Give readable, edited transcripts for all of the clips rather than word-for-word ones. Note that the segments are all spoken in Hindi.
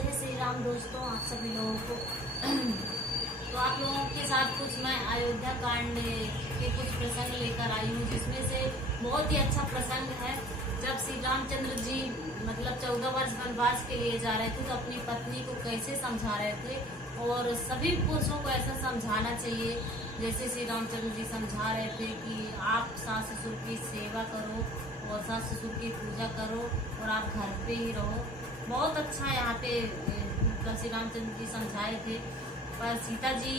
जय श्री राम दोस्तों, आप सभी लोगों को तो आप लोगों के साथ कुछ मैं अयोध्या कांड के कुछ प्रसंग लेकर आई हूँ, जिसमें से बहुत ही अच्छा प्रसंग है। जब श्री रामचंद्र जी मतलब 14 वर्ष वनवास के लिए जा रहे थे तो अपनी पत्नी को कैसे समझा रहे थे, और सभी पुरुषों को ऐसा समझाना चाहिए जैसे श्री रामचंद्र जी समझा रहे थे कि आप सास ससुर की सेवा करो और सास ससुर की पूजा करो और आप घर पे ही रहो। बहुत अच्छा यहाँ पे मतलब श्री रामचंद्र जी समझाए थे। पर सीता जी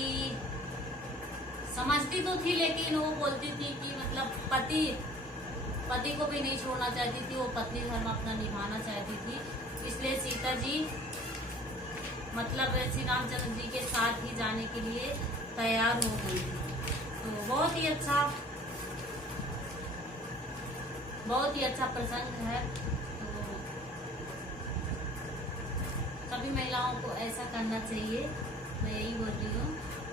समझती तो थी, लेकिन वो बोलती थी कि मतलब पति को भी नहीं छोड़ना चाहती थी, वो पत्नी धर्म अपना निभाना चाहती थी। इसलिए सीता जी मतलब श्री रामचंद्र जी के साथ ही जाने के लिए तैयार हो गई थी। तो बहुत ही अच्छा प्रसंग है। तो सभी महिलाओं को ऐसा करना चाहिए, मैं यही बोल रही हूँ।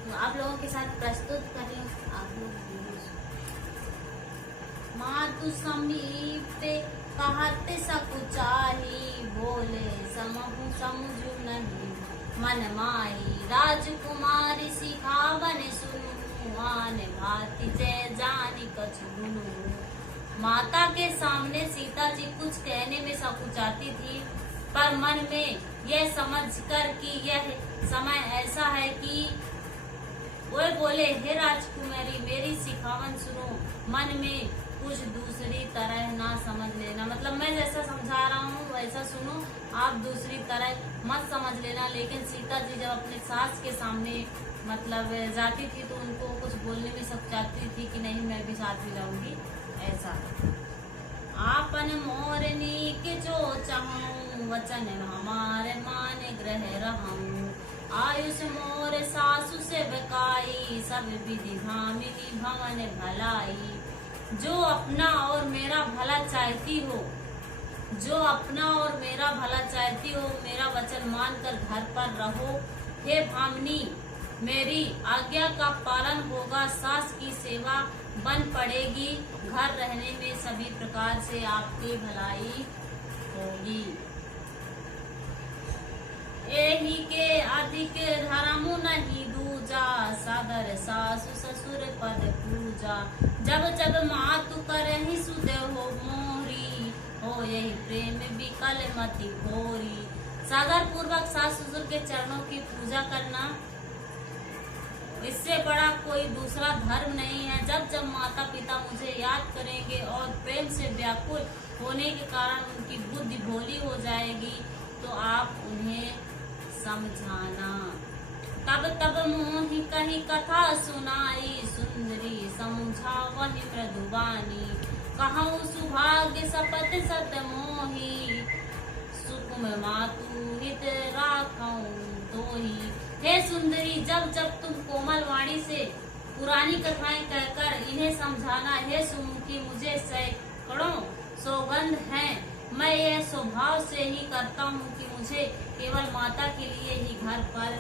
तो आप लोगों के साथ प्रस्तुत कर रही हूँ। आप लोग मातु समीपे कहते सकुचाही, बोले समहु समझू नहीं मन माही। राजकुमारी सिखावन सुनु, आन भाति जय जानी कछु गुनु। माता के सामने सीता जी कुछ कहने में सकुचाती थी, पर मन में यह समझकर कि यह समय ऐसा है कि वो बोले, हे राजकुमारी मेरी सिखावन सुनो, मन में कुछ दूसरी तरह ना समझ लेना। मतलब मैं जैसा समझा रहा हूँ वैसा सुनो, आप दूसरी तरह मत समझ लेना। लेकिन सीता जी जब अपने सास के सामने मतलब जाती थी तो उनको कुछ बोलने में सकुचाती थी कि नहीं मैं भी साथ में जाऊंगी। ऐसा आपन मोरनी के जो चाहूं, वचन हमारे मान ग्रह रहूं। आयुष मोर सासु से बकाई, सब विधि भामिनी भवन भलाई। जो अपना और मेरा भला चाहती हो, जो अपना और मेरा भला चाहती हो, मेरा वचन मानकर घर पर रहो। हे भामिनी, मेरी आज्ञा का पालन होगा, सास की सेवा बन पड़ेगी, घर रहने में सभी प्रकार से आपकी भलाई होगी। एही के अधिक धर्म नहीं दूजा, सादर सासु ससुर पद पूजा। जब जब मातु करहि सुध हो मोहरी, हो यही प्रेम विकल मति घोरी। सादर पूर्वक सास ससुर के चरणों की पूजा करना, इससे बड़ा कोई दूसरा धर्म नहीं है। जब जब माता पिता मुझे याद करेंगे और प्रेम से व्याकुल होने के कारण उनकी बुद्धि भोली हो जाएगी, तो आप उन्हें समझाना। तब तब मोहि कही कथा सुनाई, सुंदरी समझा वही मृदुवानी। कहूँ सुभाग्य सपत सत मोही, सुकुम मातु हित राखूं तोही। हे सुंदरी, जब जब तुम कोमल वाणी से पुरानी कथाएं कहकर इन्हें समझाना। हे सुमुखी, मुझे सैकड़ों सौगंध हैं, मैं यह स्वभाव से ही करता हूँ कि मुझे केवल माता के लिए ही घर पर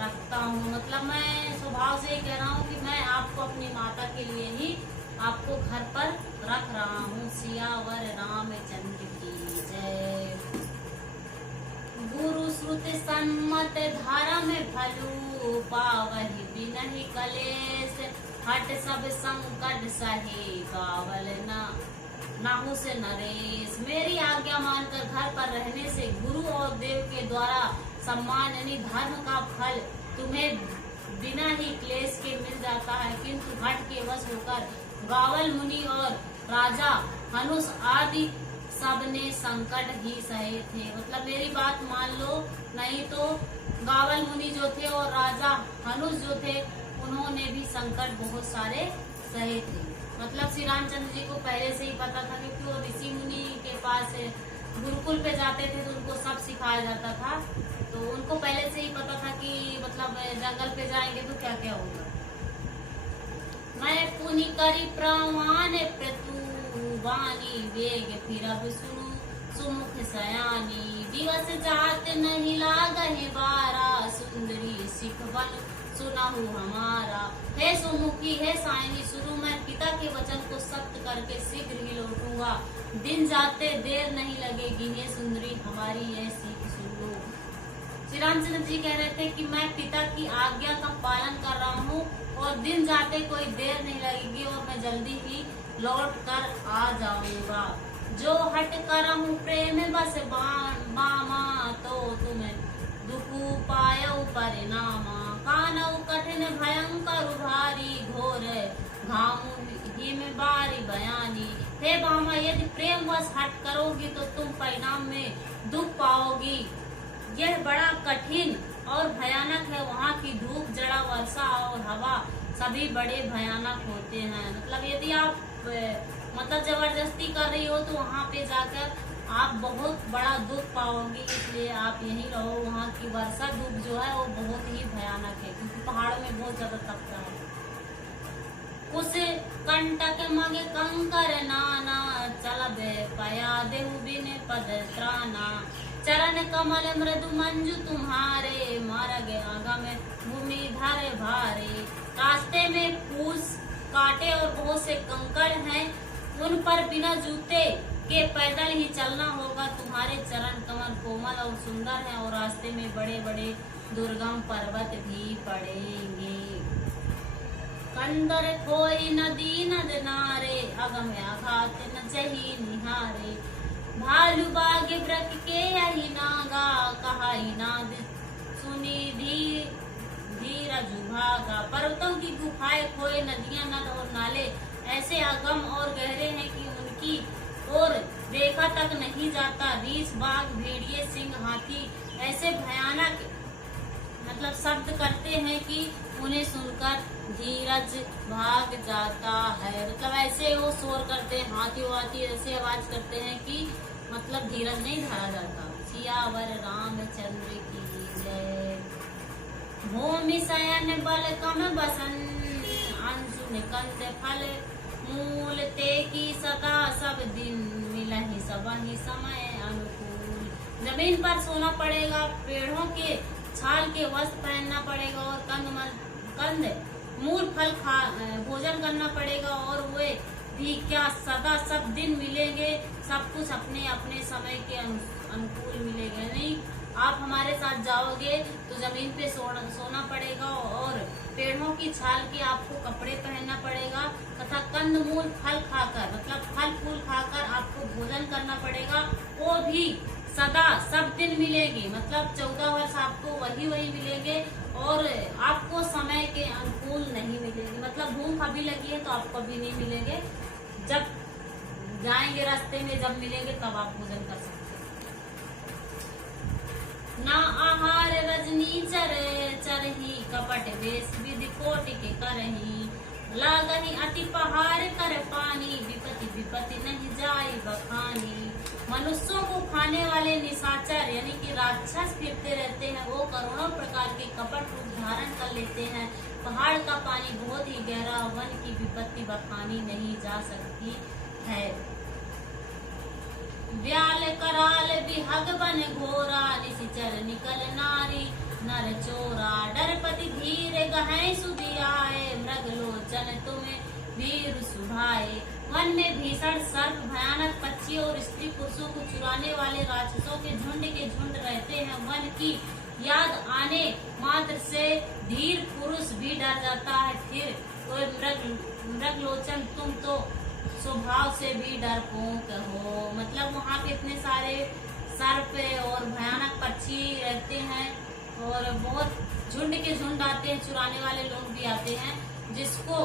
रखता हूँ। मतलब मैं स्वभाव से ही कह रहा हूँ कि मैं आपको अपनी माता के लिए ही आपको घर पर रख रहा हूँ। सियावर रामचंद्र की जय। गुरु श्रुति सम्मत धारा में भलू, पावहि बिनहि कलेश। हट सब संकट सहे, गावल नाहु से नरेश। मेरी आज्ञा मानकर घर पर रहने से गुरु और देव के द्वारा सम्मान यानी धर्म का फल तुम्हें बिना ही क्लेश के मिल जाता है। किंतु हट के वश होकर गावल मुनि और राजा हनुष आदि सबने संकट ही सहे थे। मतलब मेरी बात मान लो, नहीं तो गावल मुनि जो थे और राजा हनुष जो थे, उन्होंने भी संकट बहुत सारे सहे थे। मतलब श्री रामचंद्र जी को पहले से ही पता था, क्योंकि वो ऋषि मुनि के पास गुरुकुल पे जाते थे तो उनको सब सिखाया जाता था। तो उनको पहले से ही पता था कि मतलब जंगल पे जाएंगे तो क्या क्या होगा। मैं पुनि करी प्रमाण वानी, वेग फिर अब सुनु सुमुख सयानी। दिवस जात नहीं लागहि बारा, सुंदरी सिख बन सुनाहु हमारा। हे सुमुखी, हे सायनी, सुनो मैं पिता के वचन को सत्य करके शीघ्र ही लौटूंगा। दिन जाते देर नहीं लगेगी। हे सुंदरी, हमारी यह सीख सुनो। श्री रामचंद्र जी कह रहे थे कि मैं पिता की आज्ञा का पालन कर रहा हूँ और दिन जाते कोई देर नहीं लगेगी और मैं जल्दी ही लौट कर आ जाऊंगा। जो हट करहूँ प्रेम बस बामा तो तुम्हें दुखु पायऊ परिणामा। कानऊ कठिन भयंकर भारी घोर घामु हिम बारी बयानी। हे बामा, यदि प्रेम वश हट करोगी तो तुम परिणाम में दुख पाओगी। यह बड़ा कठिन और भयानक है। वहाँ की धूप, जड़ा, वर्षा और हवा सभी बड़े भयानक होते हैं। मतलब यदि आप मतलब जबरदस्ती कर रही हो तो वहाँ पे जाकर आप बहुत बड़ा दुख पाओगी। इसलिए आप यहीं रहो। वहाँ की वर्षा, धूप जो है वो बहुत ही भयानक है क्योंकि पहाड़ों में बहुत ज्यादा तपता है। उस कंटक मगे कंकर नाना चल बे पया देहु बिन पद त्राना। चरण कमल मृदु मंजू तुम्हारे मार्ग आगम भूमि धर भारे। रास्ते में फूस, कांटे और बहुत से कंकड़ हैं। उन पर बिना जूते के पैदल ही चलना होगा। तुम्हारे चरण कमल कोमल और सुंदर हैं और रास्ते में बड़े बड़े दुर्गम पर्वत भी पड़ेंगे। कंदर खोई नदी नद नारे अगम आघात न जही निहारे। भालू बाग व्रत के यही नागा कहा नाद सुनी धीरज भागा। पर्वतों की गुफाएं, खोए, नदियां, नद और नाले ऐसे अगम और गहरे हैं कि उनकी ओर देखा तक नहीं जाता। रीछ, बाघ, भेड़िए, सिंह, हाथी ऐसे भयानक मतलब शब्द करते हैं कि उन्हें सुनकर धीरज भाग जाता है। मतलब ऐसे वो शोर करते हैं, हाथी वाथी ऐसे आवाज करते हैं कि मतलब धीरज नहीं धरा जाता। सियावर रामचंद्र की जय। भूमि शयन बल कम बसन अंशु निकंद फल मूल ते की सदा सब दिन मिलहि सबहि समय अनुकूल। जमीन पर सोना पड़ेगा, पेड़ों के छाल के वस्त्र पहनना पड़ेगा और कंद मूल फल भोजन करना पड़ेगा और वे भी क्या सदा सब दिन मिलेंगे। सब कुछ अपने अपने समय के अनुकूल मिलेगा। नहीं, आप हमारे साथ जाओगे तो जमीन पे सोना पड़ेगा और पेड़ों की छाल के आपको कपड़े पहनना पड़ेगा तथा कंदमूल फल खाकर मतलब फल फूल खाकर आपको भोजन करना पड़ेगा। वो भी सदा सब दिन मिलेगी। मतलब 14 वर्ष आपको वही मिलेंगे और आपको समय के अनुकूल नहीं मिलेगी। मतलब भूख अभी लगी है तो आपको अभी नहीं मिलेंगे। जब जाएंगे रास्ते में, जब मिलेंगे तब आप भोजन कर सकते हैं। ना आहार रजनी चरही कपट वेश विधि कोटि के करही। लागही अति पहाड़ कर पानी विपति विपति नहीं जाई बखानी। मनुष्यों को खाने वाले निशाचर यानी कि राक्षस फिरते रहते हैं। वो करोड़ों प्रकार के कपट रूप धारण कर लेते हैं। पहाड़ का पानी बहुत ही गहरा, वन की विपत्ति बखानी नहीं जा सकती है। व्याल कराल बिहग बन घोरा निशिचर निकल नारी नर चोरा। डरपति धीर गहै सुधियाए मृग लोचन तुम्हें वीर सुभाए। वन में भीषण सर्प, भयानक पक्षी और स्त्री पुरुषों को चुराने वाले राक्षसों के झुंड रहते हैं। वन की याद आने मात्र से धीर पुरुष भी डर जाता है। फिर कोई मृग लोचन, तुम तो स्वभाव से भी डरपोक हो। मतलब वहाँ पे इतने सारे सर्प और भयानक पक्षी रहते हैं और बहुत झुंड के झुंड आते हैं। चुराने वाले लोग भी आते हैं जिसको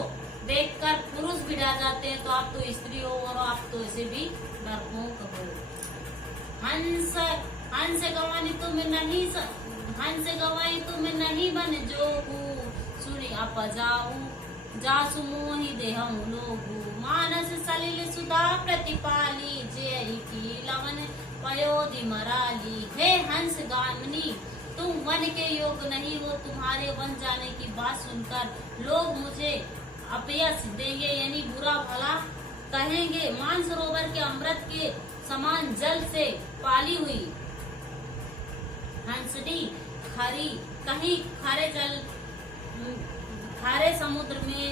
देखकर पुरुष भी डर जाते हैं। तो आप तो स्त्री हो और आप तो ऐसे भी डरपोक हो। हंस गवानी तुम नहीं बन जो सुनी अपजाऊ जासु मोहि देहु लोगु। मानस सलिल सुधा प्रतिपाली जय की लवन पयोधि मराली। हे हंस गामिनी, तुम वन के योग्य नहीं हो। तुम्हारे वन जाने की बात सुनकर लोग मुझे अपयश देंगे यानी बुरा भला कहेंगे। मानसरोवर के अमृत के समान जल से पाली हुई हंसनी खरी कहीं खारे समुद्र में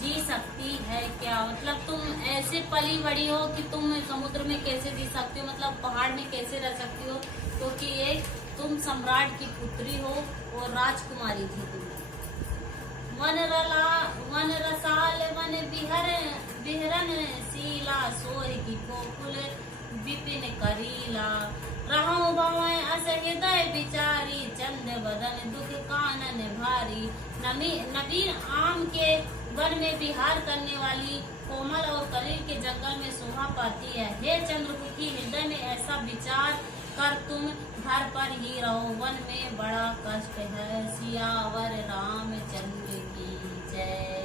जी सकती है क्या। मतलब तुम ऐसे पली बड़ी हो कि तुम समुद्र में कैसे जी सकती हो, मतलब पहाड़ में कैसे रह सकती हो, क्योंकि ये तुम तुम सम्राट की पुत्री हो और राजकुमारी थी तुम। वन रसाल वन बिहरन शीला, सोर की गोकुल विपिन करीला। रहो भवें अस हृदय विचारी, चंद बदन दुख कानन भारी। नवीन आम के वन में विहार करने वाली कोमल और कलील के जंगल में शोभा पाती है। हे चंद्रमुखी, हृदय में ऐसा विचार कर तुम घर पर ही रहो, वन में बड़ा कष्ट है। सियावर रामचंद्र की जय।